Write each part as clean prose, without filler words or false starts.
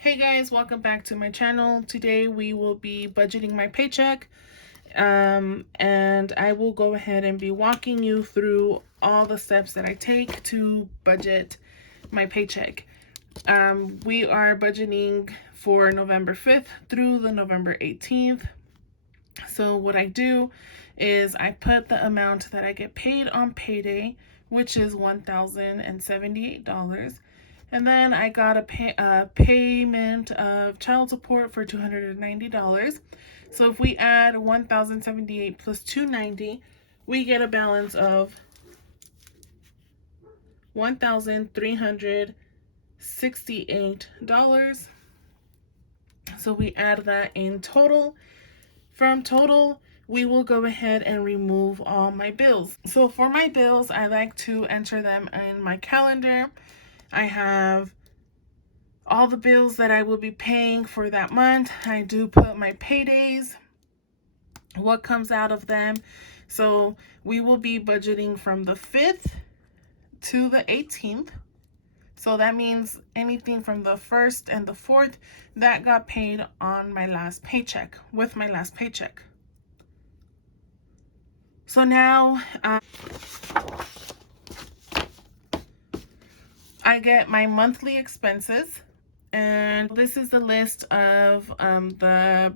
Hey guys, welcome back to my channel. Today we will be budgeting my paycheck, and I will go ahead and be walking you through all the steps that I take to budget my paycheck. We are budgeting for November 5th through the November 18th. So what I do is I put the amount that I get paid on payday, which is $1,078. And then I got a payment of child support for $290. So if we add 1,078 plus 290, we get a balance of $1,368. So we add that in total. From total, we will go ahead and remove all my bills. So for my bills, I like to enter them in my calendar. I have all the bills that I will be paying for that month. I do put my paydays, what comes out of them. So we will be budgeting from the 5th to the 18th. So that means anything from the 1st and the 4th that got paid on my last paycheck, with my last paycheck. So now I get my monthly expenses, and this is the list of the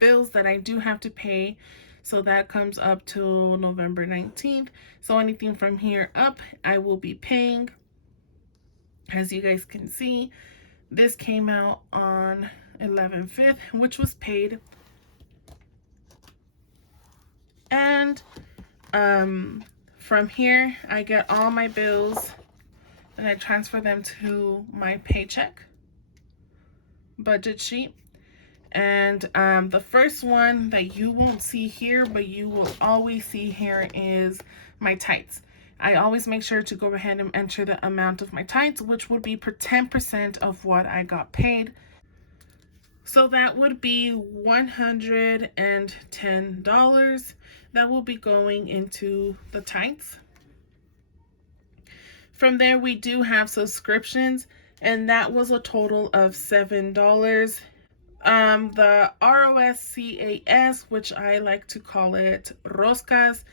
bills that I do have to pay. So that comes up to November 19th. So anything from here up, I will be paying. As you guys can see, this came out on 11/5, which was paid. And from here, I get all my bills and I transfer them to my paycheck budget sheet. And the first one that you won't see here, but you will always see here, is my tights. I always make sure to go ahead and enter the amount of my tights, which would be per 10% of what I got paid. So that would be $110 that will be going into the tights. From there, we do have subscriptions, and that was a total of $7. The ROSCAS, which I like to call it Roscas,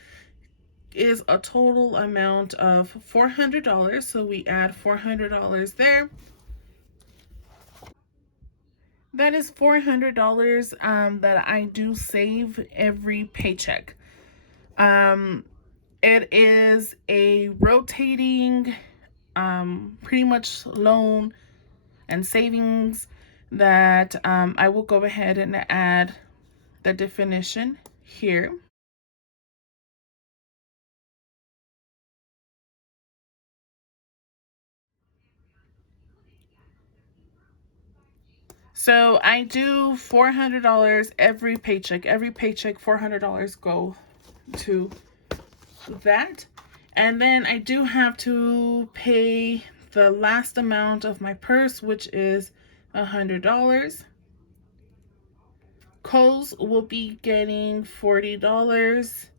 is a total amount of $400. So we add $400 there. That is $400 that I do save every paycheck. It is a rotating, pretty much loan and savings that I will go ahead and add the definition here. So I do $400 every paycheck. Every paycheck, $400 go to that. And then I do have to pay the last amount of my purse, which is $100. Kohl's will be getting $40.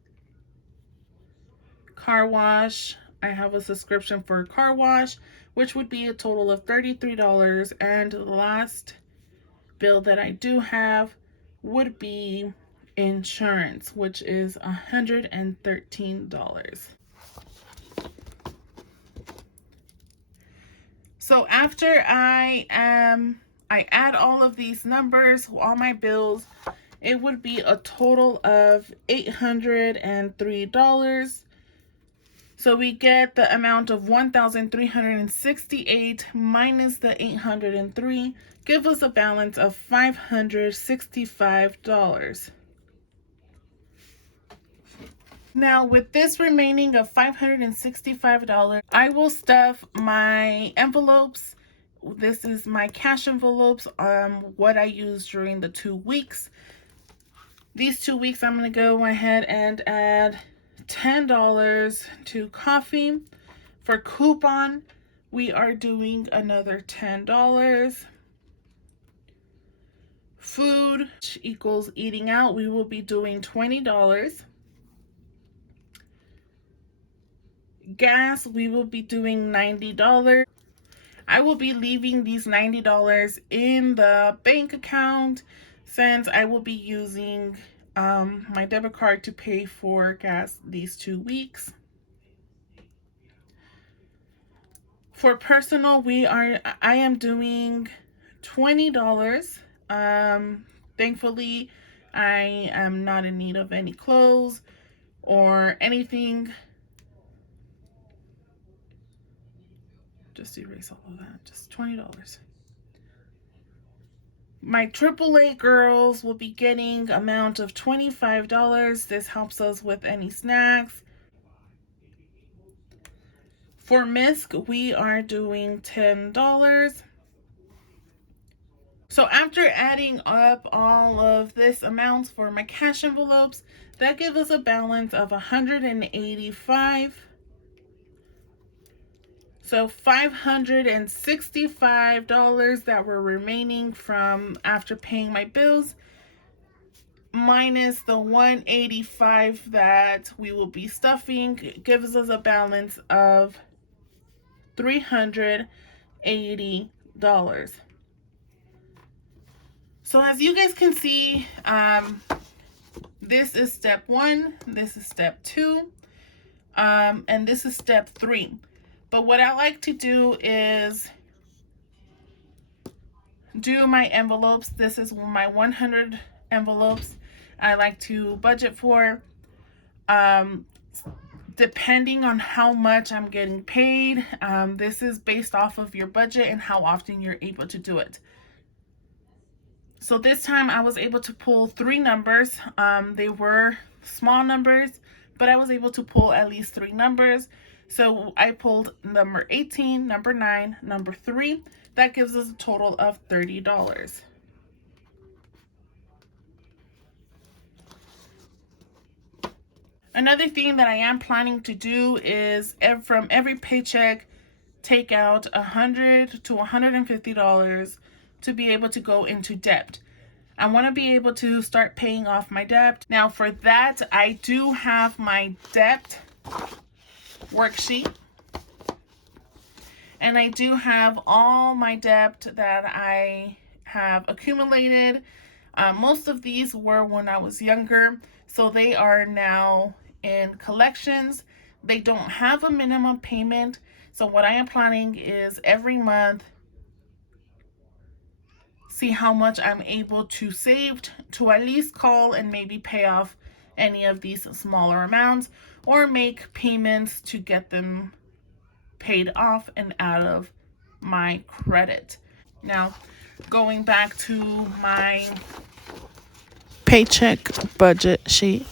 Car wash, I have a subscription for car wash, which would be a total of $33. And the last bill that I do have would be insurance, which is $113. So after I add all of these numbers, all my bills, it would be a total of $803. So we get the amount of 1,368 minus the 803, give us a balance of $565. Now with this remaining of $565, I will stuff my envelopes. This is my cash envelopes, what I used during the 2 weeks. These 2 weeks, I'm going to go ahead and add $10 to coffee. For coupon, we are doing another $10. Food, which equals eating out, we will be doing $20. Gas, we will be doing $90. I will be leaving these $90 in the bank account since I will be using my debit card to pay for gas these 2 weeks. For personal, I am doing $20. Thankfully, I am not in need of any clothes or anything. Just erase all of that. Just $20. My AAA girls will be getting amount of $25. This helps us with any snacks. For Misk, we are doing $10. So after adding up all of this amounts for my cash envelopes, that gives us a balance of $185. So $565 that were remaining from after paying my bills, minus the $185 that we will be stuffing, gives us a balance of $380. So as you guys can see, this is step 1, this is step 2, and this is step 3. But what I like to do is do my envelopes. This is my 100 envelopes I like to budget for. Depending on how much I'm getting paid, this is based off of your budget and how often you're able to do it. So this time I was able to pull 3 numbers. They were small numbers, but I was able to pull at least 3 numbers. So I pulled number 18, number 9, number 3. That gives us a total of $30. Another thing that I am planning to do is from every paycheck, take out $100 to $150 to be able to go into debt. I want to be able to start paying off my debt. Now for that, I do have my debt worksheet. And I do have all my debt that I have accumulated. Most of these were when I was younger, so they are now in collections. They don't have a minimum payment. So what I am planning is every month, see how much I'm able to save to at least call and maybe pay off any of these smaller amounts or make payments to get them paid off and out of my credit. Now, going back to my paycheck budget sheet,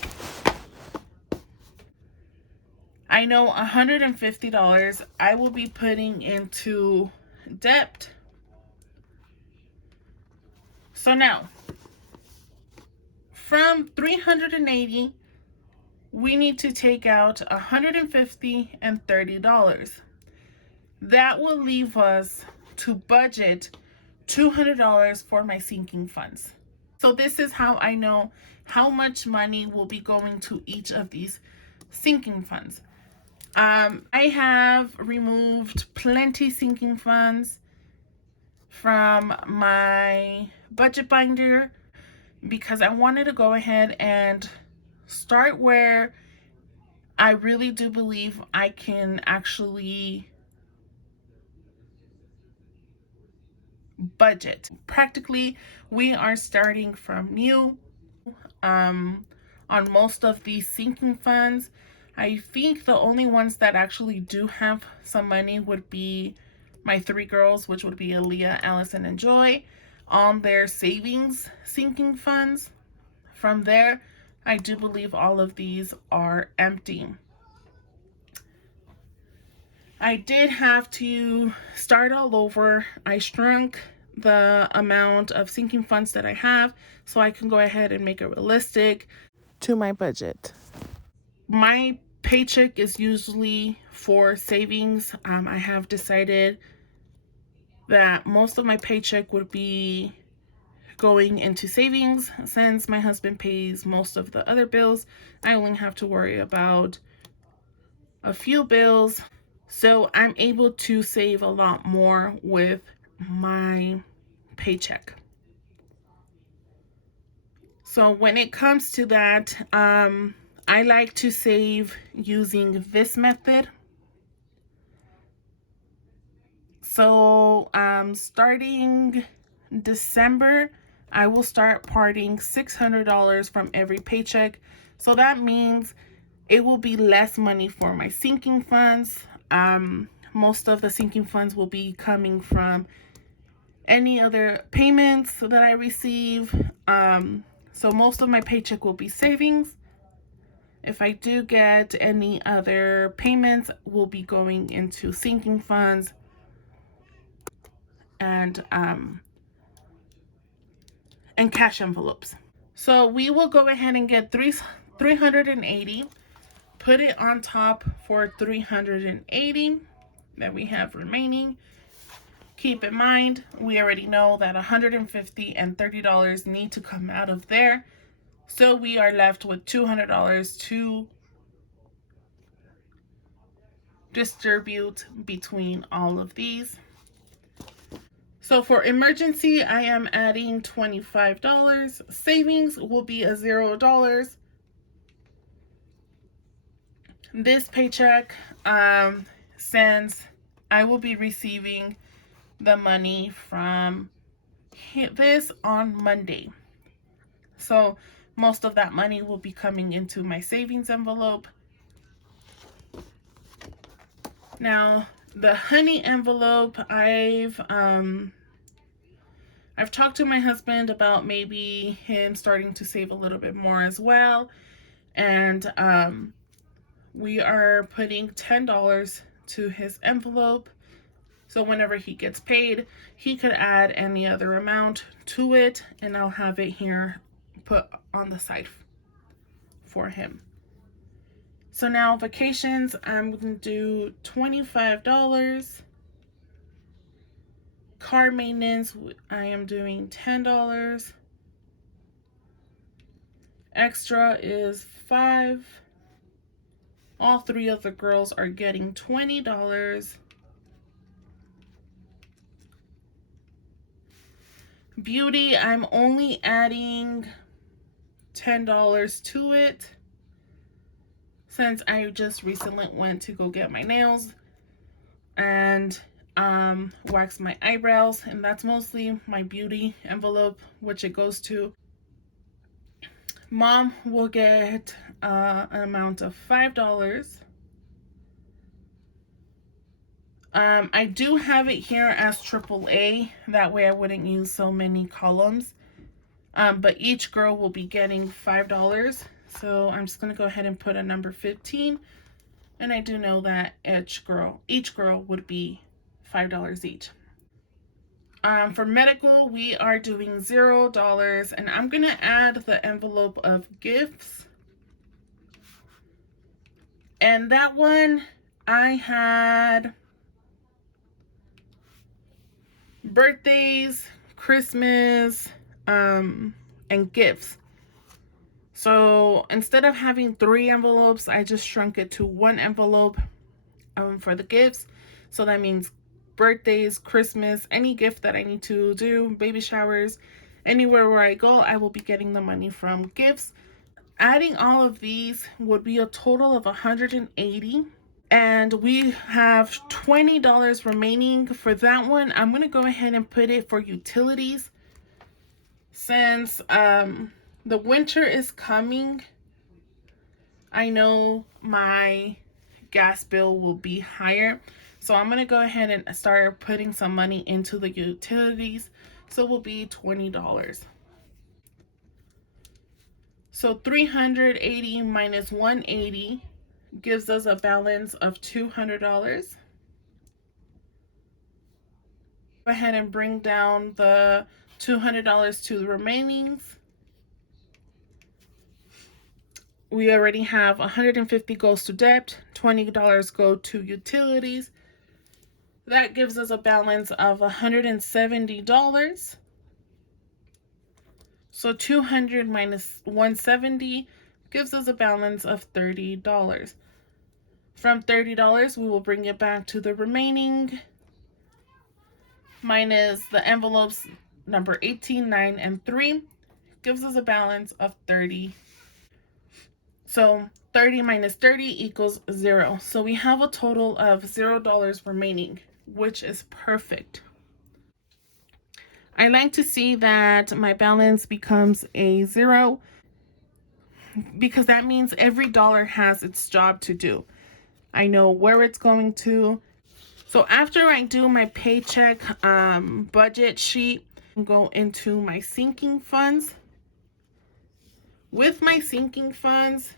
I know $150 I will be putting into debt. So now, from $380, we need to take out $150 and $30. That will leave us to budget $200 for my sinking funds. So this is how I know how much money will be going to each of these sinking funds. I have removed plenty sinking funds from my budget binder because I wanted to go ahead and start where I really do believe I can actually budget. Practically, we are starting from new on most of these sinking funds. I think the only ones that actually do have some money would be my 3 girls, which would be Aaliyah, Allison, and Joy, on their savings sinking funds. From there, I do believe all of these are empty. I did have to start all over. I shrunk the amount of sinking funds that I have so I can go ahead and make it realistic to my budget. My paycheck is usually for savings. I have decided that most of my paycheck would be going into savings. Since my husband pays most of the other bills, I only have to worry about a few bills. So I'm able to save a lot more with my paycheck. So when it comes to that, I like to save using this method. So starting December, I will start parting $600 from every paycheck. So that means it will be less money for my sinking funds. Most of the sinking funds will be coming from any other payments that I receive. So most of my paycheck will be savings. If I do get any other payments, will be going into sinking funds and cash envelopes. So we will go ahead and get 380, put it on top for 380 that we have remaining. Keep in mind, we already know that $150 and $30 need to come out of there. So we are left with $200 to distribute between all of these. So for emergency, I am adding $25. Savings will be a $0. This paycheck, since I will be receiving the money from this on Monday. So most of that money will be coming into my savings envelope. Now, the honey envelope, I've talked to my husband about maybe him starting to save a little bit more as well. And we are putting $10 to his envelope. So whenever he gets paid, he could add any other amount to it, and I'll have it here put on the side for him. So now vacations, I'm going to do $25. Car maintenance, I am doing $10. Extra is $5. All three of the girls are getting $20. Beauty, I'm only adding $10 to it since I just recently went to go get my nails and wax my eyebrows, and that's mostly my beauty envelope, which it goes to. Mom will get an amount of $5. I do have it here as AAA. That way I wouldn't use so many columns. But each girl will be getting $5. So I'm just going to go ahead and put a number 15. And I do know that each girl would be $5 each. For medical, we are doing $0. And I'm going to add the envelope of gifts. And that one, I had birthdays, Christmas, and gifts. So instead of having 3 envelopes, I just shrunk it to 1 envelope for the gifts. So that means birthdays, Christmas, any gift that I need to do, baby showers, anywhere where I go, I will be getting the money from gifts. Adding all of these would be a total of $180. And we have $20 remaining for that one. I'm going to go ahead and put it for utilities. Since the winter is coming, I know my gas bill will be higher. So I'm going to go ahead and start putting some money into the utilities. So it will be $20. So 380 minus 180 gives us a balance of $200. Go ahead and bring down the $200 to the remainings. We already have $150 goes to debt, $20 go to utilities. That gives us a balance of $170. So 200 minus 170 gives us a balance of $30. From $30, we will bring it back to the remaining minus the envelopes number 18, 9, and 3. Gives us a balance of 30. So 30 minus 30 equals 0. So we have a total of $0 remaining, which is perfect. I like to see that my balance becomes a 0 because that means every dollar has its job to do. I know where it's going to. So after I do my paycheck budget sheet, go into my sinking funds. With my sinking funds,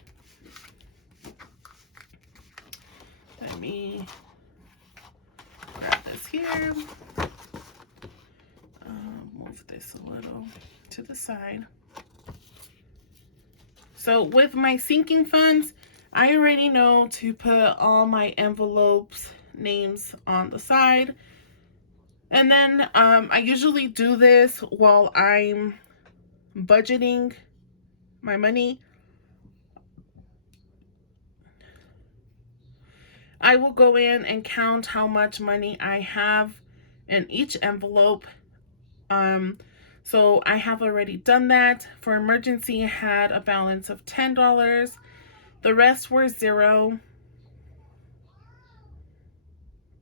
let me grab this here. Move this a little to the side. So with my sinking funds, I already know to put all my envelopes names on the side. And then I usually do this while I'm budgeting my money. I will go in and count how much money I have in each envelope. So I have already done that. For emergency, I had a balance of $10. The rest were 0.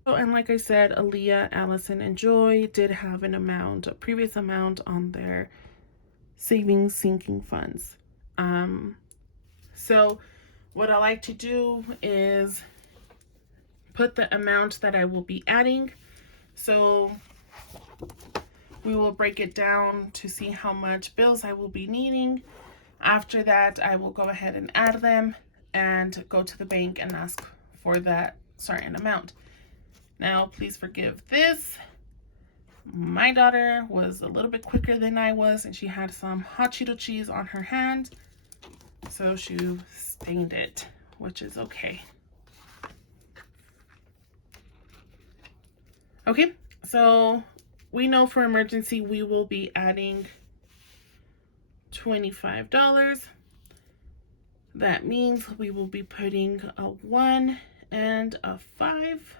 And like I said, Aaliyah, Allison, and Joy did have a previous amount on their savings sinking funds. So what I like to do is put the amount that I will be adding. So we will break it down to see how much bills I will be needing. After that, I will go ahead and add them and go to the bank and ask for that certain amount. Now, please forgive this. My daughter was a little bit quicker than I was, and she had some hot Cheeto cheese on her hand, so she stained it, which is okay. Okay, so we know for emergency we will be adding $25. That means we will be putting a 1 and a 5.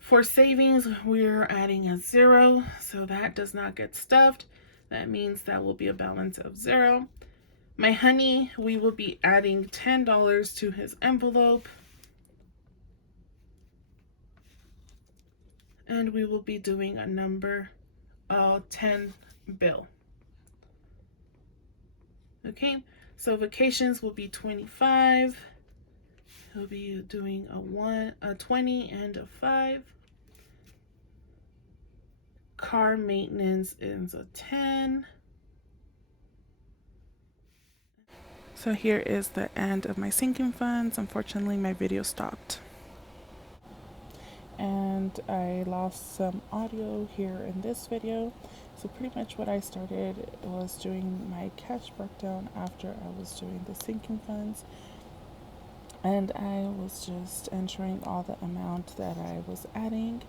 For savings, we're adding a 0, so that does not get stuffed. That means that will be a balance of 0. My honey, we will be adding $10 to his envelope. And we will be doing a number 10 bill. Okay, so vacations will be 25. He'll be doing a 20 and a 5. Car maintenance is a 10. So here is the end of my sinking funds. Unfortunately, my video stopped. And I lost some audio here in this video. So pretty much what I started was doing my cash breakdown after I was doing the sinking funds. And I was just entering all the amount that I was adding.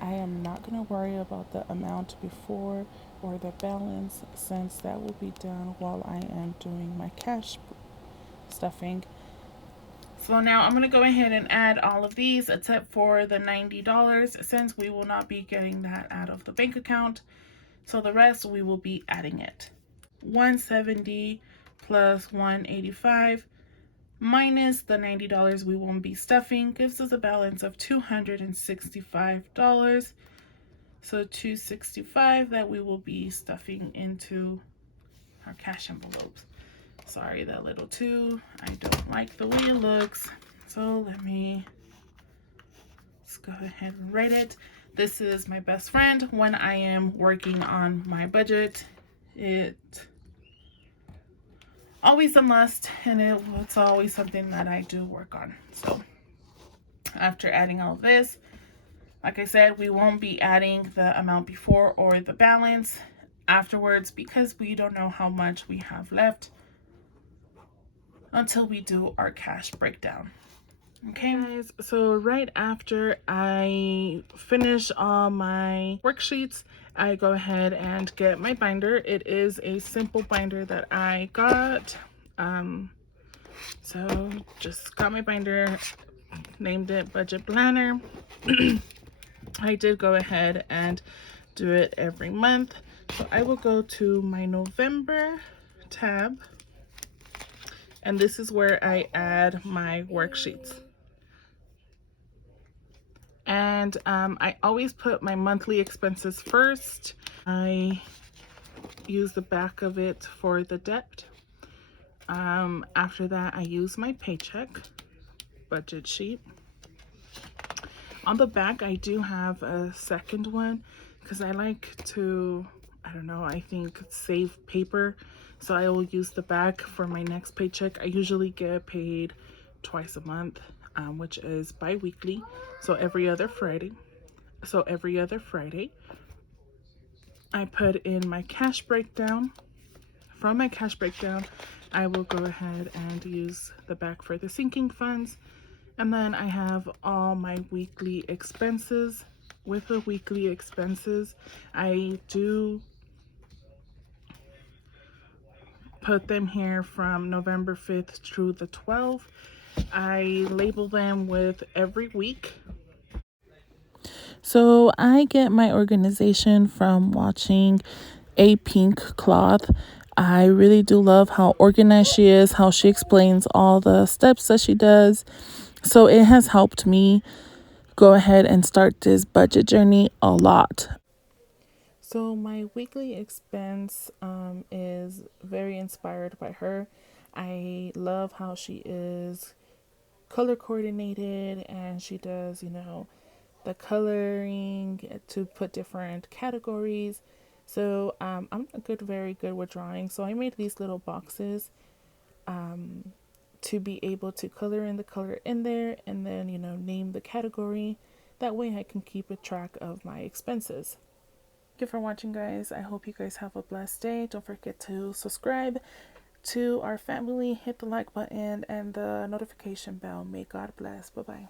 I am not going to worry about the amount before or the balance, since that will be done while I am doing my cash stuffing. So now I'm going to go ahead and add all of these except for the $90, since we will not be getting that out of the bank account. So the rest we will be adding it. 170 plus 185 minus the $90 we won't be stuffing gives us a balance of $265. So $265 that we will be stuffing into our cash envelopes. Sorry, that little 2. I don't like the way it looks. So let me just go ahead and write it. This is my best friend when I am working on my budget. It's always a must, and it's always something that I do work on. So after adding all this, like I said, we won't be adding the amount before or the balance afterwards because we don't know how much we have left until we do our cash breakdown. Okay guys, so right after I finish all my worksheets, I go ahead and get my binder. It is a simple binder that I got So just got my binder, named it Budget Planner. I did go ahead and do it every month. So I will go to my November tab, and this is where I add my worksheets. And I always put my monthly expenses first. I use the back of it for the debt. After that, I use my paycheck budget sheet. On the back, I do have a second one because I like to, I don't know, I think save paper. So I will use the back for my next paycheck. I usually get paid twice a month, which is bi-weekly. So every other Friday. I put in my cash breakdown. From my cash breakdown, I will go ahead and use the back for the sinking funds. And then I have all my weekly expenses. With the weekly expenses, I do put them here from November 5th through the 12th. I label them with every week. So I get my organization from watching APinkeCloth. I really do love how organized she is, how she explains all the steps that she does. So it has helped me go ahead and start this budget journey a lot. So my weekly expense is very inspired by her. I love how she is color coordinated, and she does, the coloring to put different categories. So I'm very good with drawing. So I made these little boxes to be able to color in the color in there, and then, name the category. That way I can keep a track of my expenses. Thank you for watching, guys. I hope you guys have a blessed day. Don't forget to subscribe to our family, hit the like button and the notification bell. May God bless. Bye bye.